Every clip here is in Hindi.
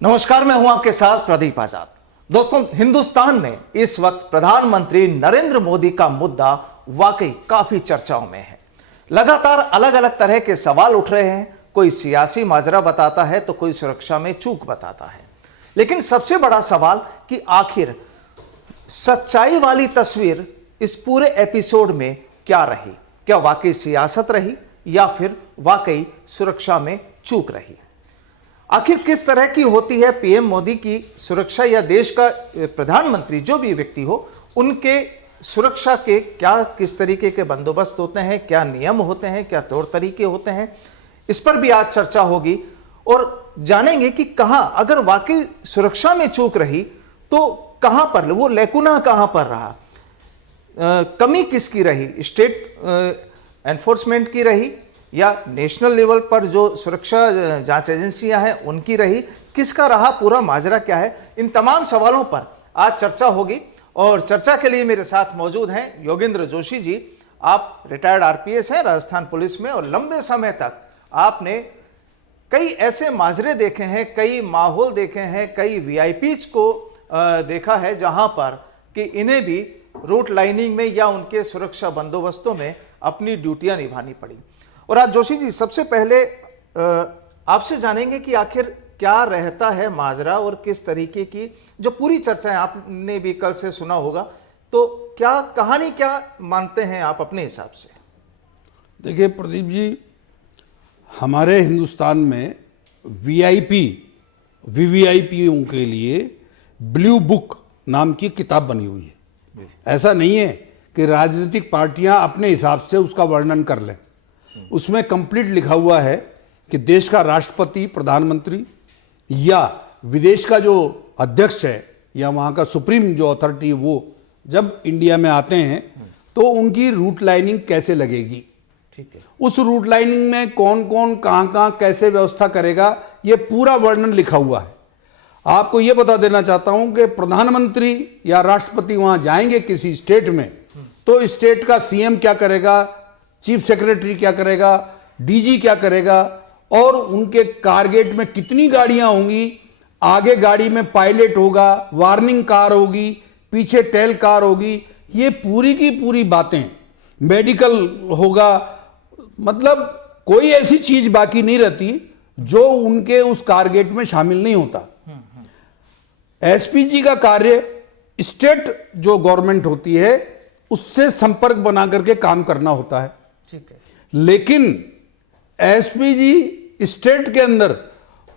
नमस्कार, मैं हूं आपके साथ प्रदीप आजाद। दोस्तों, हिंदुस्तान में इस वक्त प्रधानमंत्री नरेंद्र मोदी का मुद्दा वाकई काफी चर्चाओं में है। लगातार अलग अलग तरह के सवाल उठ रहे हैं। कोई सियासी माजरा बताता है तो कोई सुरक्षा में चूक बताता है। लेकिन सबसे बड़ा सवाल कि आखिर सच्चाई वाली तस्वीर इस पूरे एपिसोड में क्या रही? क्या वाकई सियासत रही या फिर वाकई सुरक्षा में चूक रही? आखिर किस तरह की होती है पीएम मोदी की सुरक्षा, या देश का प्रधानमंत्री जो भी व्यक्ति हो उनके सुरक्षा के क्या किस तरीके के बंदोबस्त होते हैं, क्या नियम होते हैं, क्या तौर तरीके होते हैं, इस पर भी आज चर्चा होगी। और जानेंगे कि कहां अगर वाकई सुरक्षा में चूक रही तो कहां पर वो लेकुना कहां पर रहा, कमी किसकी रही, स्टेट एनफोर्समेंट की रही या नेशनल लेवल पर जो सुरक्षा जांच एजेंसियां हैं उनकी रही, किसका रहा पूरा माजरा क्या है? इन तमाम सवालों पर आज चर्चा होगी। और चर्चा के लिए मेरे साथ मौजूद हैं योगेंद्र जोशी जी। आप रिटायर्ड आरपीएस हैं राजस्थान पुलिस में, और लंबे समय तक आपने कई ऐसे माजरे देखे हैं, कई माहौल देखे हैं, कई वीआईपीज को देखा है जहां पर कि इन्हें भी रूट लाइनिंग में या उनके सुरक्षा बंदोबस्तों में अपनी ड्यूटियां निभानी पड़ी। और आज जोशी जी, सबसे पहले आपसे जानेंगे कि आखिर क्या रहता है माजरा और किस तरीके की जो पूरी चर्चा है, आपने भी कल से सुना होगा, तो क्या कहानी क्या मानते हैं आप अपने हिसाब से? देखिए प्रदीप जी, हमारे हिंदुस्तान में वीवीआईपीओ के लिए ब्लू बुक नाम की किताब बनी हुई है। ऐसा नहीं है कि राजनीतिक पार्टियां अपने हिसाब से उसका वर्णन कर लें। उसमें कंप्लीट लिखा हुआ है कि देश का राष्ट्रपति, प्रधानमंत्री या विदेश का जो अध्यक्ष है या वहाँ का सुप्रीम जो अथॉरिटी, वो जब इंडिया में आते हैं तो उनकी रूट लाइनिंग कैसे लगेगी, ठीक है, उस रूट लाइनिंग में कौन कौन कहाँ कैसे व्यवस्था करेगा, ये पूरा वर्णन लिखा हुआ है। आपको ये बता देना चाहता हूँ कि प्रधानमंत्री या राष्ट्रपति वहाँ जाएंगे किसी स्टेट में तो स्टेट का सीएम क्या करेगा, चीफ सेक्रेटरी क्या करेगा, डीजी क्या करेगा, और उनके कारगेट में कितनी गाड़ियां होंगी, आगे गाड़ी में पायलट होगा, वार्निंग कार होगी, पीछे टेल कार होगी, ये पूरी की पूरी बातें, मेडिकल होगा, मतलब कोई ऐसी चीज बाकी नहीं रहती जो उनके उस कारगेट में शामिल नहीं होता। एसपीजी का कार्य स्टेट जो गवर्नमेंट होती है उससे संपर्क बना करके काम करना होता है, ठीक है। लेकिन एसपीजी स्टेट के अंदर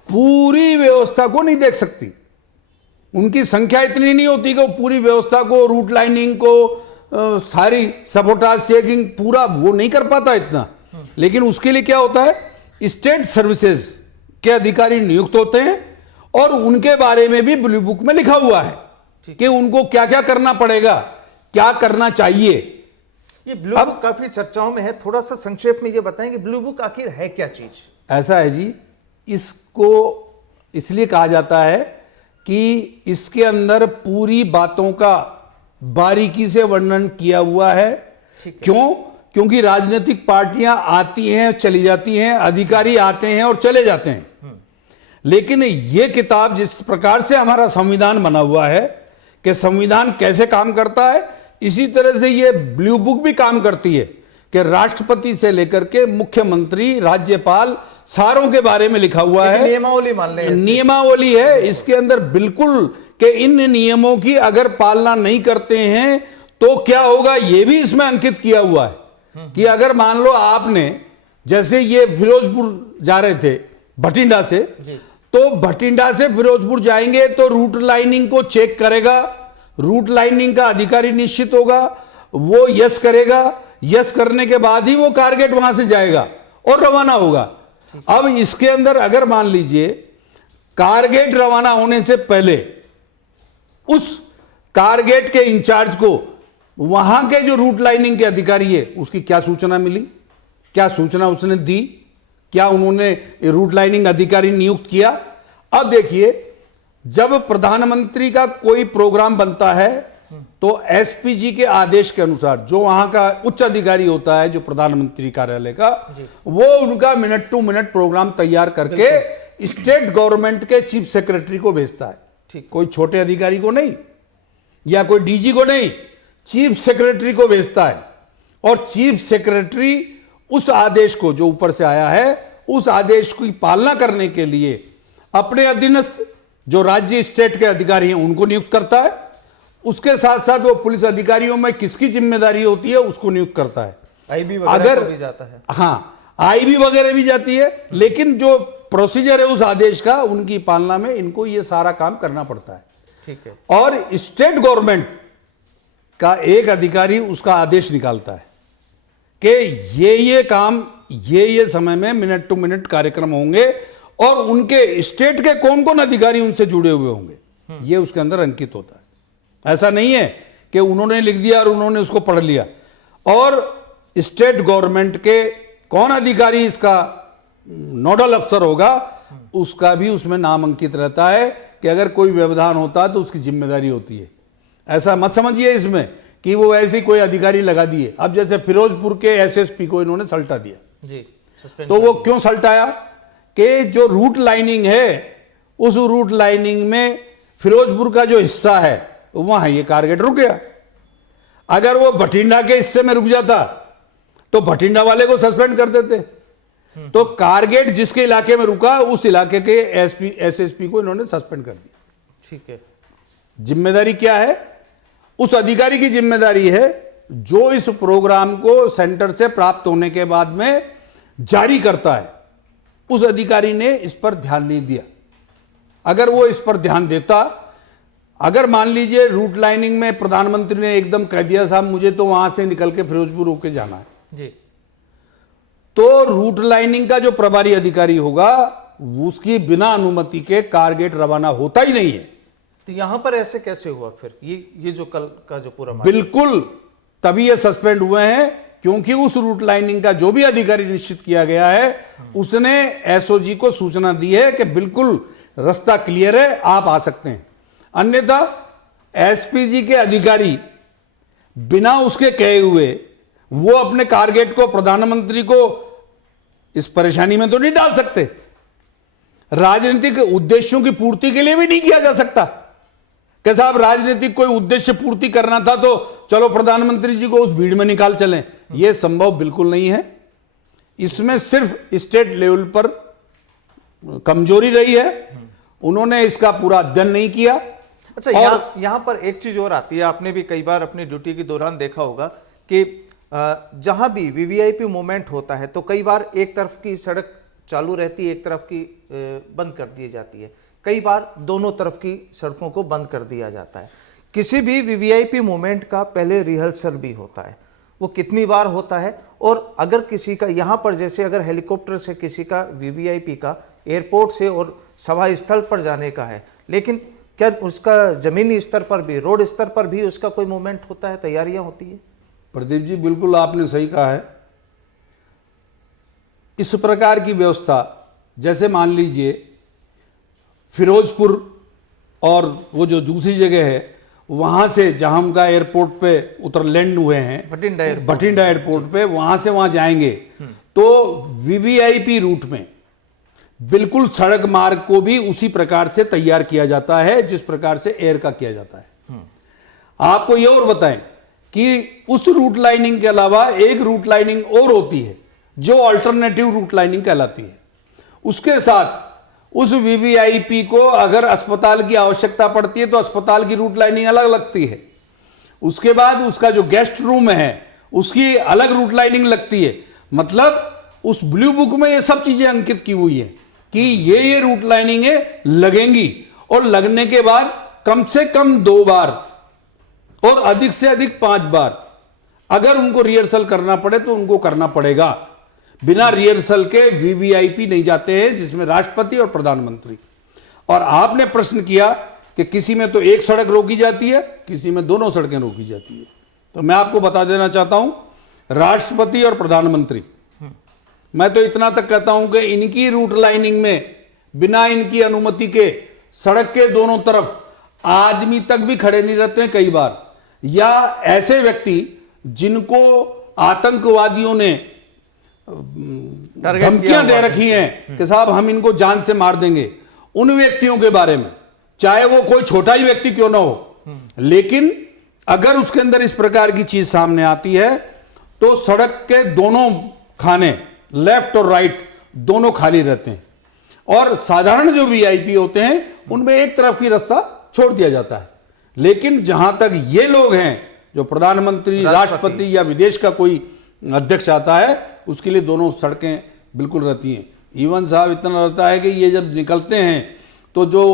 पूरी व्यवस्था को नहीं देख सकती। उनकी संख्या इतनी नहीं होती कि वो पूरी व्यवस्था को, रूट लाइनिंग को, सारी सबोटाज चेकिंग पूरा वो नहीं कर पाता इतना। लेकिन उसके लिए क्या होता है, स्टेट सर्विसेज के अधिकारी नियुक्त होते हैं और उनके बारे में भी ब्लू बुक में लिखा हुआ है कि उनको क्या क्या करना पड़ेगा, क्या करना चाहिए। ये ब्लू बुक काफी चर्चाओं में है, थोड़ा सा संक्षेप में ये बताएंगे ब्लू बुक आखिर है क्या चीज? ऐसा है जी, इसको इसलिए कहा जाता है कि इसके अंदर पूरी बातों का बारीकी से वर्णन किया हुआ है। क्यों? क्योंकि राजनीतिक पार्टियां आती हैं, चली जाती हैं, अधिकारी आते हैं और चले जाते हैं, लेकिन ये किताब जिस प्रकार से हमारा संविधान बना हुआ है कि संविधान कैसे काम करता है, इसी तरह से ये ब्लू बुक भी काम करती है कि राष्ट्रपति से लेकर के मुख्यमंत्री, राज्यपाल, सारों के बारे में लिखा हुआ है। नियमावली मान लें, नियमावली है इसके अंदर बिल्कुल कि इन नियमों की अगर पालना नहीं करते हैं तो क्या होगा, ये भी इसमें अंकित किया हुआ है कि अगर मान लो आपने, जैसे ये फिरोजपुर जा रहे थे भटिंडा से, तो भटिंडा से फिरोजपुर जाएंगे तो रूट लाइनिंग को चेक करेगा, रूट लाइनिंग का अधिकारी निश्चित होगा, वो यस करेगा, यस करने के बाद ही वो टारगेट वहां से जाएगा और रवाना होगा। अब इसके अंदर अगर मान लीजिए टारगेट रवाना होने से पहले उस टारगेट के इंचार्ज को वहां के जो रूट लाइनिंग के अधिकारी है उसकी क्या सूचना मिली, क्या सूचना उसने दी, क्या उन्होंने रूट लाइनिंग अधिकारी नियुक्त किया। अब देखिए, जब प्रधानमंत्री का कोई प्रोग्राम बनता है तो एसपीजी के आदेश के अनुसार जो वहां का उच्च अधिकारी होता है, जो प्रधानमंत्री कार्यालय का, वो उनका मिनट टू मिनट प्रोग्राम तैयार करके स्टेट गवर्नमेंट के चीफ सेक्रेटरी को भेजता है, ठीक। कोई छोटे अधिकारी को नहीं या कोई डीजी को नहीं, चीफ सेक्रेटरी को भेजता है। और चीफ सेक्रेटरी उस आदेश को जो ऊपर से आया है, उस आदेश की पालना करने के लिए अपने अधीनस्थ जो राज्य स्टेट के अधिकारी हैं उनको नियुक्त करता है। उसके साथ साथ वो पुलिस अधिकारियों में किसकी जिम्मेदारी होती है उसको नियुक्त करता है। आईबी वगैरह भी जाता है। हाँ, आईबी वगैरह भी जाती है, लेकिन जो प्रोसीजर है उस आदेश का, उनकी पालना में इनको ये सारा काम करना पड़ता है। ठीक है। और स्टेट गवर्नमेंट का एक अधिकारी उसका आदेश निकालता है कि ये काम ये समय में मिनट टू मिनट कार्यक्रम होंगे और उनके स्टेट के कौन कौन अधिकारी उनसे जुड़े हुए होंगे, ये उसके अंदर अंकित होता है। ऐसा नहीं है कि उन्होंने लिख दिया और उन्होंने उसको पढ़ लिया। और स्टेट गवर्नमेंट के कौन अधिकारी इसका नोडल अफसर होगा, उसका भी उसमें नाम अंकित रहता है कि अगर कोई व्यवधान होता है तो उसकी जिम्मेदारी होती है। ऐसा मत समझिए इसमें कि वो ऐसे ही कोई अधिकारी लगा दिए। अब जैसे फिरोजपुर के एसएसपी को इन्होंने सल्टा दिया जी, सस्पेंड तो वो क्यों सल्टाया कि जो रूट लाइनिंग है, उस रूट लाइनिंग में फिरोजपुर का जो हिस्सा है वहां ये कारगेट रुक गया। अगर वो भटिंडा के हिस्से में रुक जाता तो भटिंडा वाले को सस्पेंड कर देते। तो कारगेट जिसके इलाके में रुका उस इलाके के एसएसपी को इन्होंने सस्पेंड कर दिया। ठीक है। जिम्मेदारी क्या है? उस अधिकारी की जिम्मेदारी है जो इस प्रोग्राम को सेंटर से प्राप्त होने के बाद में जारी करता है। उस अधिकारी ने इस पर ध्यान नहीं दिया। अगर वो इस पर ध्यान देता, अगर मान लीजिए रूट लाइनिंग में प्रधानमंत्री ने एकदम कह दिया साहब मुझे तो वहां से निकल के फिरोजपुर होके जाना है जी, तो रूट लाइनिंग का जो प्रभारी अधिकारी होगा उसकी बिना अनुमति के कारगेट रवाना होता ही नहीं है। तो यहां पर ऐसे कैसे हुआ फिर? ये जो कल का जो पूरा मामला, बिल्कुल तभी ये सस्पेंड हुए हैं क्योंकि उस रूट लाइनिंग का जो भी अधिकारी निश्चित किया गया है उसने एसओजी को सूचना दी है कि बिल्कुल रास्ता क्लियर है, आप आ सकते हैं। अन्यथा एसपीजी के अधिकारी बिना उसके कहे हुए वो अपने कारगेट को प्रधानमंत्री को इस परेशानी में तो नहीं डाल सकते। राजनीतिक उद्देश्यों की पूर्ति के लिए भी नहीं किया जा सकता कि साहब राजनीतिक कोई उद्देश्य पूर्ति करना था तो चलो प्रधानमंत्री जी को उस भीड़ में निकाल चलें। यह संभव बिल्कुल नहीं है। इसमें सिर्फ स्टेट लेवल पर कमजोरी रही है, उन्होंने इसका पूरा अध्ययन नहीं किया। अच्छा, यहां पर एक चीज और आती है, आपने भी कई बार अपनी ड्यूटी के दौरान देखा होगा कि जहां भी वीवीआईपी मूवमेंट होता है तो कई बार एक तरफ की सड़क चालू रहती है, एक तरफ की बंद कर दी जाती है। कई बार दोनों तरफ की सड़कों को बंद कर दिया जाता है। किसी भी वीवीआईपी मूवमेंट का पहले रिहर्सल भी होता है, वो कितनी बार होता है। और अगर किसी का यहाँ पर जैसे अगर हेलीकॉप्टर से किसी का वीवीआईपी का एयरपोर्ट से और सभा स्थल पर जाने का है, लेकिन क्या उसका जमीनी स्तर पर भी, रोड स्तर पर भी उसका कोई मूवमेंट होता है, तैयारियां होती है? प्रदीप जी बिल्कुल आपने सही कहा है। इस प्रकार की व्यवस्था, जैसे मान लीजिए फिरोजपुर और वो जो दूसरी जगह है वहां से जहां उनका एयरपोर्ट पे उतर लैंड हुए हैं, भटिंडा एयरपोर्ट पे, वहां से वहां जाएंगे तो वीवीआईपी रूट में बिल्कुल सड़क मार्ग को भी उसी प्रकार से तैयार किया जाता है जिस प्रकार से एयर का किया जाता है। आपको ये और बताएं कि उस रूट लाइनिंग के अलावा एक रूट लाइनिंग और होती है जो अल्टरनेटिव रूट लाइनिंग कहलाती है। उसके साथ उस वीवीआईपी को अगर अस्पताल की आवश्यकता पड़ती है तो अस्पताल की रूट लाइनिंग अलग लगती है। उसके बाद उसका जो गेस्ट रूम है उसकी अलग रूट लाइनिंग लगती है। मतलब उस ब्लू बुक में ये सब चीजें अंकित की हुई है कि ये रूट लाइनिंगें लगेंगी और लगने के बाद कम से कम 2 बार और अधिक से अधिक 5 बार अगर उनको रिहर्सल करना पड़े तो उनको करना पड़ेगा। बिना रिहर्सल के वीवीआईपी नहीं जाते हैं जिसमें राष्ट्रपति और प्रधानमंत्री। और आपने प्रश्न किया कि किसी में तो एक सड़क रोकी जाती है, किसी में दोनों सड़कें रोकी जाती है। तो मैं आपको बता देना चाहता हूं, राष्ट्रपति और प्रधानमंत्री, मैं तो इतना तक कहता हूं कि इनकी रूट लाइनिंग में बिना इनकी अनुमति के सड़क के दोनों तरफ आदमी तक भी खड़े नहीं रहते हैं कई बार, या ऐसे व्यक्ति जिनको आतंकवादियों ने धमकियां दे रखी हैं कि साहब हम इनको जान से मार देंगे, उन व्यक्तियों के बारे में, चाहे वो कोई छोटा ही व्यक्ति क्यों ना हो, लेकिन अगर उसके अंदर इस प्रकार की चीज सामने आती है तो सड़क के दोनों खाने, लेफ्ट और राइट दोनों खाली रहते हैं, और साधारण जो वीआईपी होते हैं उनमें एक तरफ की रास्ता छोड़ दिया जाता है। लेकिन जहां तक ये लोग हैं जो प्रधानमंत्री, राष्ट्रपति या विदेश का कोई अध्यक्ष आता है, उसके लिए दोनों सड़कें बिल्कुल रहती हैं। इवन साहब इतना रहता है कि ये जब निकलते हैं तो जो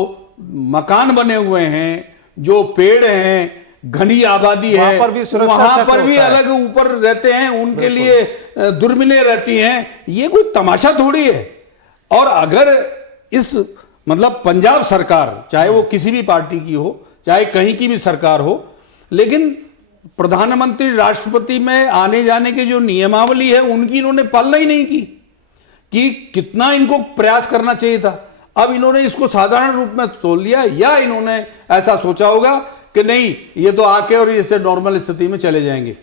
मकान बने हुए हैं, जो पेड़ हैं, घनी आबादी है, वहां पर भी अलग ऊपर रहते हैं, उनके लिए दुर्बिनें रहती हैं। ये कोई तमाशा थोड़ी है। और अगर इस मतलब पंजाब सरकार, चाहे वो किसी भी पार्टी की हो, चाहे कहीं की भी सरकार हो, लेकिन प्रधानमंत्री, राष्ट्रपति में आने जाने की जो नियमावली है उनकी इन्होंने पालना ही नहीं की, कि कितना इनको प्रयास करना चाहिए था। अब इन्होंने इसको साधारण रूप में तोल लिया, या इन्होंने ऐसा सोचा होगा कि नहीं ये तो आके और इससे नॉर्मल स्थिति में चले जाएंगे।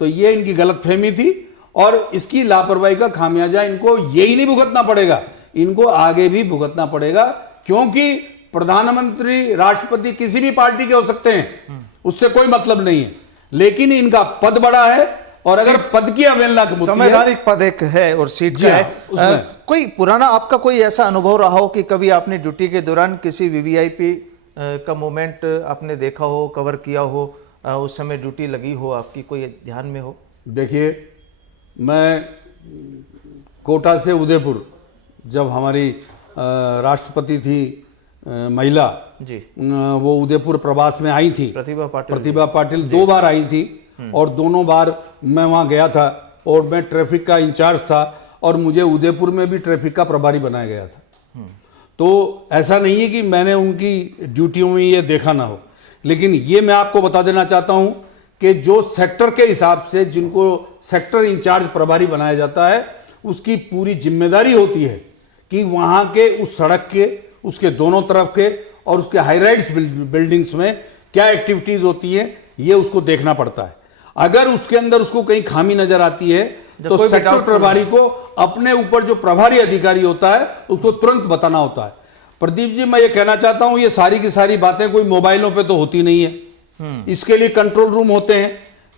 तो ये इनकी गलतफहमी थी, और इसकी लापरवाही का खामियाजा इनको यही नहीं भुगतना पड़ेगा, इनको आगे भी भुगतना पड़ेगा, क्योंकि प्रधानमंत्री, राष्ट्रपति किसी भी पार्टी के हो सकते हैं, उससे कोई मतलब नहीं है, लेकिन इनका पद बड़ा है, और अगर पद की अवहेलना, संवैधानिक पद एक है और सीट का है। कोई पुराना आपका कोई ऐसा अनुभव रहा हो कि कभी आपने ड्यूटी के दौरान किसी वीवीआईपी का मूवमेंट आपने देखा हो, कवर किया हो, उस समय ड्यूटी लगी हो आपकी, कोई ध्यान में हो? देखिए, मैं कोटा से उदयपुर, जब हमारी राष्ट्रपति थी महिला जी, वो उदयपुर प्रवास में आई थी, प्रतिभा पाटिल 2 बार आई थी, और दोनों बार मैं वहां गया था, और मैं ट्रैफिक का इंचार्ज था, और मुझे उदयपुर में भी ट्रैफिक का प्रभारी बनाया गया था। तो ऐसा नहीं है कि मैंने उनकी ड्यूटियों में ये देखा ना हो, लेकिन ये मैं आपको बता देना चाहता हूं कि जो सेक्टर के हिसाब से जिनको सेक्टर इंचार्ज प्रभारी बनाया जाता है, उसकी पूरी जिम्मेदारी होती है कि वहां के उस सड़क के, उसके दोनों तरफ के और उसके हाई राइज बिल्डिंग्स में क्या एक्टिविटीज होती है, ये उसको देखना पड़ता है। अगर उसके अंदर उसको कहीं खामी नजर आती है तो सेक्टर प्रभारी को अपने ऊपर जो प्रभारी अधिकारी होता है उसको तुरंत बताना होता है। प्रदीप जी, मैं ये कहना चाहता हूं, ये सारी की सारी बातें कोई मोबाइलों पे तो होती नहीं है। इसके लिए कंट्रोल रूम होते हैं,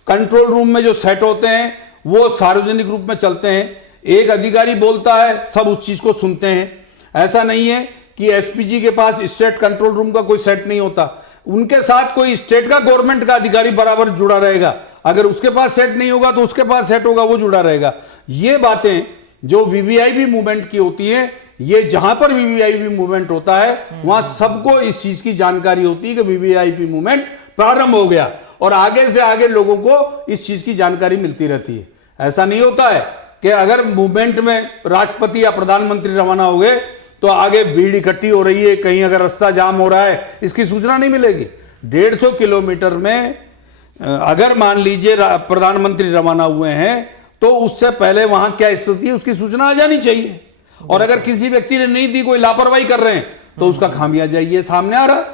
कंट्रोल रूम में जो सेट होते हैं वो सार्वजनिक रूप में चलते हैं। एक अधिकारी बोलता है, सब उस चीज को सुनते हैं। ऐसा नहीं है कि एसपीजी के पास स्टेट कंट्रोल रूम का कोई सेट नहीं होता, उनके साथ कोई स्टेट का गवर्नमेंट का अधिकारी बराबर जुड़ा रहेगा। अगर उसके पास सेट नहीं होगा तो उसके पास सेट होगा, वो जुड़ा रहेगा। ये बातें जो वीवीआईपी मूवमेंट की होती है, ये जहां पर वीवीआईपी मूवमेंट होता है वहां सबको इस चीज की जानकारी होती है कि वीवीआईपी मूवमेंट प्रारंभ हो गया, और आगे से आगे लोगों को इस चीज की जानकारी मिलती रहती है। ऐसा नहीं होता है कि अगर मूवमेंट में राष्ट्रपति या प्रधानमंत्री रवाना हो गए तो आगे भीड़ इकट्ठी हो रही है, कहीं अगर रास्ता जाम हो रहा है, इसकी सूचना नहीं मिलेगी। 150 किलोमीटर में अगर मान लीजिए प्रधानमंत्री रवाना हुए हैं तो उससे पहले वहां क्या स्थिति है उसकी सूचना आ जानी चाहिए। और अगर किसी व्यक्ति ने नहीं दी, कोई लापरवाही कर रहे हैं, तो उसका खामियाजा ये सामने आ रहा है।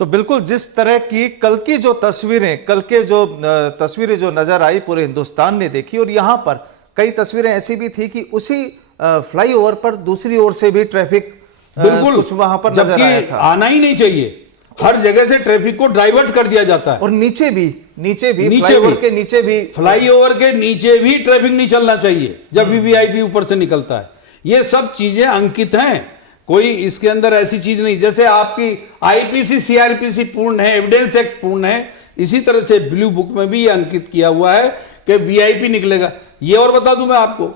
तो बिल्कुल जिस तरह की कल की जो तस्वीरें, कल के जो तस्वीरें जो नजर आई पूरे हिंदुस्तान ने देखी, और यहां पर कई तस्वीरें ऐसी भी थी कि उसी फ्लाईओवर पर दूसरी ओर से भी ट्रैफिक बिल्कुल कुछ वहां पर नजर आया था। आना ही नहीं चाहिए, हर जगह से ट्रैफिक को डाइवर्ट कर दिया जाता है। और नीचे भी फ्लाईओवर के नीचे भी, फ्लाईओवर के नीचे भी ट्रैफिक नहीं चलना चाहिए जब वीवीआईपी ऊपर से निकलता है। ये सब चीजें अंकित हैं, कोई इसके अंदर ऐसी चीज नहीं। जैसे आपकी आईपीसी सीआरपीसी पूर्ण है, एविडेंस एक्ट पूर्ण है, इसी तरह से ब्लू बुक में भी ये अंकित किया हुआ है कि वीआईपी निकलेगा। ये और बता दूं मैं आपको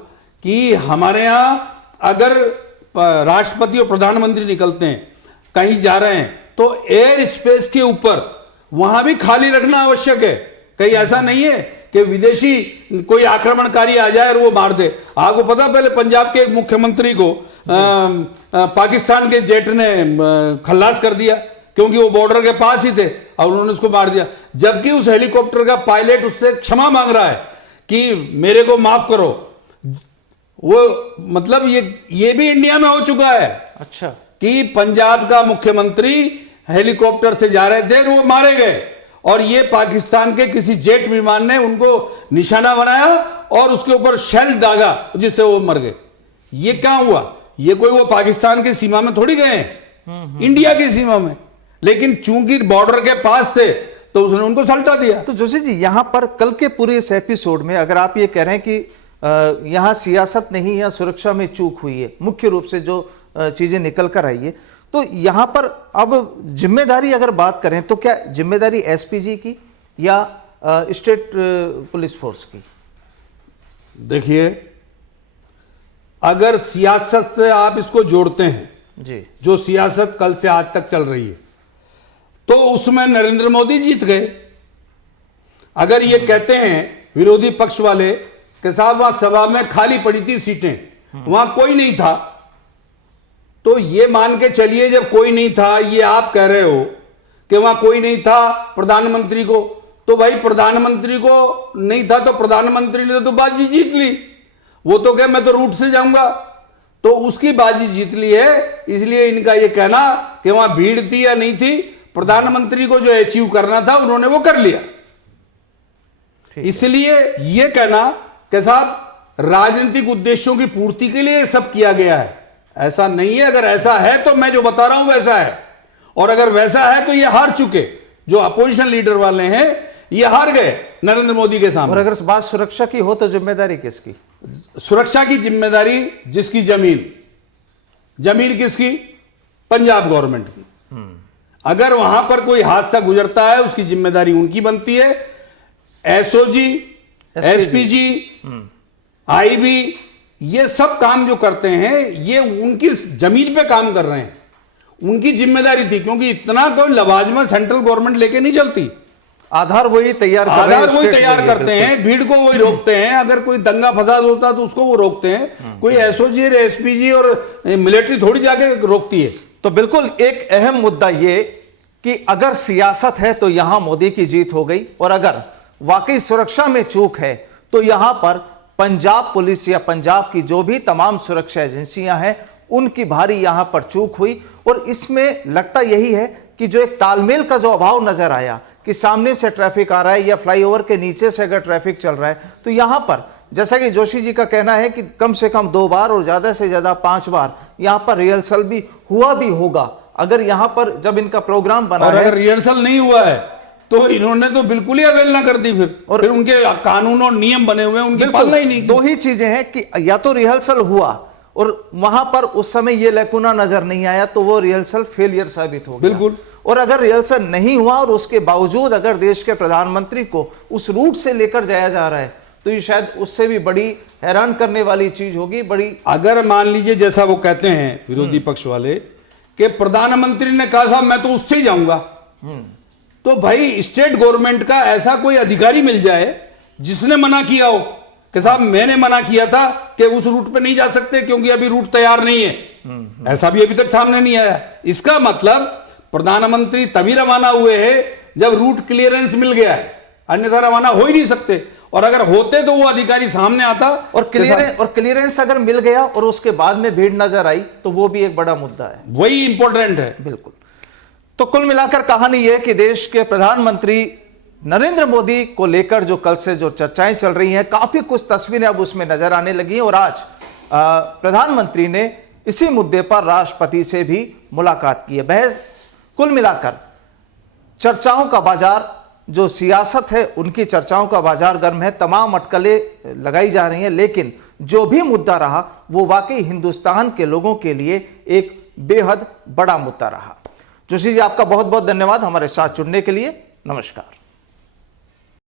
कि हमारे यहां अगर राष्ट्रपति और प्रधानमंत्री निकलते हैं, कहीं जा रहे हैं, तो एयर स्पेस के ऊपर वहां भी खाली रखना आवश्यक है। कहीं ऐसा नहीं है कि विदेशी कोई आक्रमणकारी आ जाए और वो मार दे। आपको पता, पहले पंजाब के एक मुख्यमंत्री को पाकिस्तान के जेट ने खल्लास कर दिया क्योंकि वो बॉर्डर के पास ही थे, और उन्होंने उसको मार दिया। जबकि उस हेलीकॉप्टर का पायलट उससे क्षमा मांग रहा है कि मेरे को माफ करो। वो मतलब ये भी इंडिया में हो चुका है। अच्छा, कि पंजाब का मुख्यमंत्री हेलीकॉप्टर से जा रहे थे और वो मारे गए, और ये पाकिस्तान के किसी जेट विमान ने उनको निशाना बनाया और उसके ऊपर शेल दागा जिससे वो मर गए। ये क्या हुआ? ये कोई वो पाकिस्तान की सीमा में थोड़ी गए हैं, इंडिया की सीमा में, लेकिन चूंकि बॉर्डर के पास थे तो उसने उनको सल्टा दिया। तो जोशी जी, यहां पर कल के पूरे इस एपिसोड में अगर आप ये कह रहे हैं कि यहां सियासत नहीं या सुरक्षा में चूक हुई है, मुख्य रूप से जो चीजें निकल कर आई है, तो यहां पर अब जिम्मेदारी अगर बात करें तो क्या जिम्मेदारी एसपीजी की या स्टेट पुलिस फोर्स की? देखिए, अगर सियासत से आप इसको जोड़ते हैं जी, जो सियासत कल से आज तक चल रही है, तो उसमें नरेंद्र मोदी जीत गए। अगर ये कहते हैं विरोधी पक्ष वाले कि साहब वहां सभा में खाली पड़ी थी सीटें, वहां कोई नहीं था, तो ये मान के चलिए जब कोई नहीं था, ये आप कह रहे हो कि वहां कोई नहीं था प्रधानमंत्री को, तो भाई प्रधानमंत्री को नहीं था तो प्रधानमंत्री ने तो बाजी जीत ली। वो तो कहे मैं तो रूट से जाऊंगा, तो उसकी बाजी जीत ली है। इसलिए इनका ये कहना कि वहां भीड़ थी या नहीं थी, प्रधानमंत्री को जो अचीव करना था उन्होंने वो कर लिया। इसलिए ये कहना कि साहब राजनीतिक उद्देश्यों की पूर्ति के लिए सब किया गया है, ऐसा नहीं है। अगर ऐसा है तो मैं जो बता रहा हूं वैसा है, और अगर वैसा है तो ये हार चुके, जो अपोजिशन लीडर वाले हैं ये हार गए नरेंद्र मोदी के सामने। और अगर बात सुरक्षा की हो तो जिम्मेदारी किसकी? सुरक्षा की जिम्मेदारी जिसकी जमीन किसकी? पंजाब गवर्नमेंट की। अगर वहां पर कोई हादसा गुजरता है उसकी जिम्मेदारी उनकी बनती है। एसओजी, एसपीजी, आईबी, ये सब काम जो करते हैं ये उनकी जमीन पे काम कर रहे हैं, उनकी जिम्मेदारी थी, क्योंकि इतना कोई लवाजमा सेंट्रल गवर्नमेंट लेके नहीं चलती। आधार वही तैयार करते हैं, भीड़ को वही रोकते हैं। अगर कोई दंगा फसाद होता है तो उसको वो रोकते हैं। कोई एसओजी, एसपीजी और मिलिट्री थोड़ी जाके रोकती है। तो बिल्कुल एक अहम मुद्दा ये कि अगर सियासत है तो यहां मोदी की जीत हो गई, और अगर वाकई सुरक्षा में चूक है तो यहां पर पंजाब पुलिस या पंजाब की जो भी तमाम सुरक्षा एजेंसियां हैं उनकी भारी यहां पर चूक हुई। और इसमें लगता यही है कि जो एक तालमेल का जो अभाव नजर आया कि सामने से ट्रैफिक आ रहा है या फ्लाईओवर के नीचे से अगर ट्रैफिक चल रहा है, तो यहां पर जैसा कि जोशी जी का कहना है कि कम से कम 2 बार और ज्यादा से ज्यादा 5 बार यहां पर रिहर्सल भी हुआ भी होगा। अगर यहां पर जब इनका प्रोग्राम बना और है, अगर रिहर्सल नहीं हुआ है तो इन्होंने तो बिल्कुल ही अवहेलना कर दी। फिर उनके कानून और नियम बने हुए हैं, उनकी पालना ही नहीं। दो ही चीजें हैं कि या तो रिहर्सल हुआ और वहां पर उस समय ये लैकुना नजर नहीं आया तो वो रिहर्सल फेलियर साबित हो गया। बिल्कुल। और अगर रिहर्सल नहीं हुआ और उसके बावजूद अगर देश के प्रधानमंत्री को उस रूट से लेकर जाया जा रहा है तो ये शायद उससे भी बड़ी हैरान करने वाली चीज होगी। बड़ी अगर मान लीजिए जैसा वो कहते हैं विरोधी पक्ष वाले कि प्रधानमंत्री ने कहा साहब मैं तो उससे ही जाऊंगा, तो भाई स्टेट गवर्नमेंट का ऐसा कोई अधिकारी मिल जाए जिसने मना किया हो कि साहब मैंने मना किया था कि उस रूट पे नहीं जा सकते क्योंकि अभी रूट तैयार नहीं है, ऐसा भी अभी तक सामने नहीं आया। इसका मतलब प्रधानमंत्री तभी रवाना हुए हैं जब रूट क्लियरेंस मिल गया है, अन्यथा रवाना हो ही नहीं सकते। और अगर होते तो वो अधिकारी सामने आता। और क्लियरेंस अगर मिल गया और उसके बाद में भीड़ नजर आई तो वो भी एक बड़ा मुद्दा है, वही इंपॉर्टेंट है। बिल्कुल। तो कुल मिलाकर कहानी यह कि देश के प्रधानमंत्री नरेंद्र मोदी को लेकर जो कल से जो चर्चाएं चल रही हैं, काफी कुछ तस्वीरें अब उसमें नजर आने लगी हैं। और आज प्रधानमंत्री ने इसी मुद्दे पर राष्ट्रपति से भी मुलाकात की है। बहस कुल मिलाकर चर्चाओं का बाजार, जो सियासत है उनकी चर्चाओं का बाजार गर्म है, तमाम अटकलें लगाई जा रही हैं, लेकिन जो भी मुद्दा रहा वो वाकई हिंदुस्तान के लोगों के लिए एक बेहद बड़ा मुद्दा रहा। जोशी जी, आपका बहुत बहुत धन्यवाद हमारे साथ जुड़ने के लिए। नमस्कार।